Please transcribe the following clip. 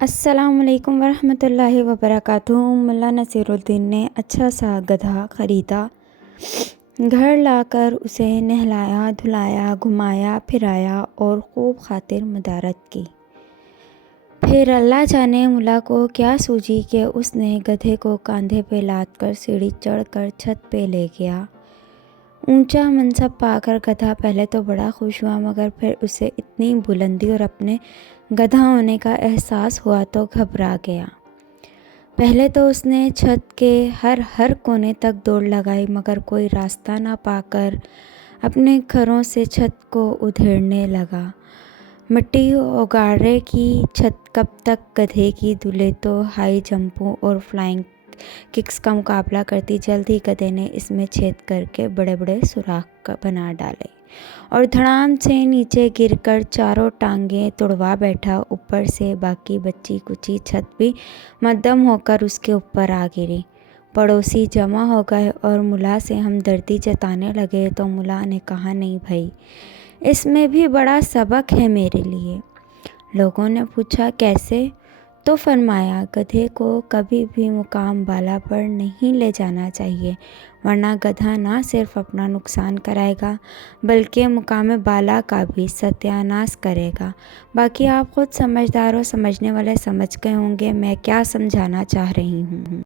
अस्सलामुअलैकुम वरहमतुल्लाहि वबरकातुहू। मुल्ला नसीरुद्दीन ने अच्छा सा गधा खरीदा। घर लाकर उसे नहलाया धुलाया घुमाया फिराया और खूब खातिर मदारत की। फिर अल्लाह जाने मुल्ला को क्या सूझी कि उसने गधे को कंधे पे लाद कर सीढ़ी चढ़कर छत पे ले गया। ऊंचा मनसब पाकर गधा पहले तो बड़ा खुश हुआ, मगर फिर उसे इतनी बुलंदी और अपने गधा होने का एहसास हुआ तो घबरा गया। पहले तो उसने छत के हर कोने तक दौड़ लगाई, मगर कोई रास्ता ना पाकर अपने खरों से छत को उधेड़ने लगा। मिट्टी उगाड़े की छत कब तक गधे की दूल्हे तो हाई जंपों और फ्लाइंग किक्स का मुकाबला करती। जल्द ही गधे ने इसमें छेद करके बड़े बड़े सुराख बना डाले और धड़ाम से नीचे गिरकर चारों टांगें तुड़वा बैठा। ऊपर से बाकी बच्ची कुची छत भी मद्दम होकर उसके ऊपर आ गिरी। पड़ोसी जमा हो गए और मुल्ला से हमदर्दी जताने लगे तो मुल्ला ने कहा, नहीं भाई, इसमें भी बड़ा सबक है मेरे लिए। लोगों ने पूछा कैसे? तो फरमाया, गधे को कभी भी मुकाम बाला पर नहीं ले जाना चाहिए, वरना गधा ना सिर्फ अपना नुकसान कराएगा बल्कि मुकाम बाला का भी सत्यानाश करेगा। बाकी आप खुद समझदार हो, समझने वाले समझ गए होंगे मैं क्या समझाना चाह रही हूँ।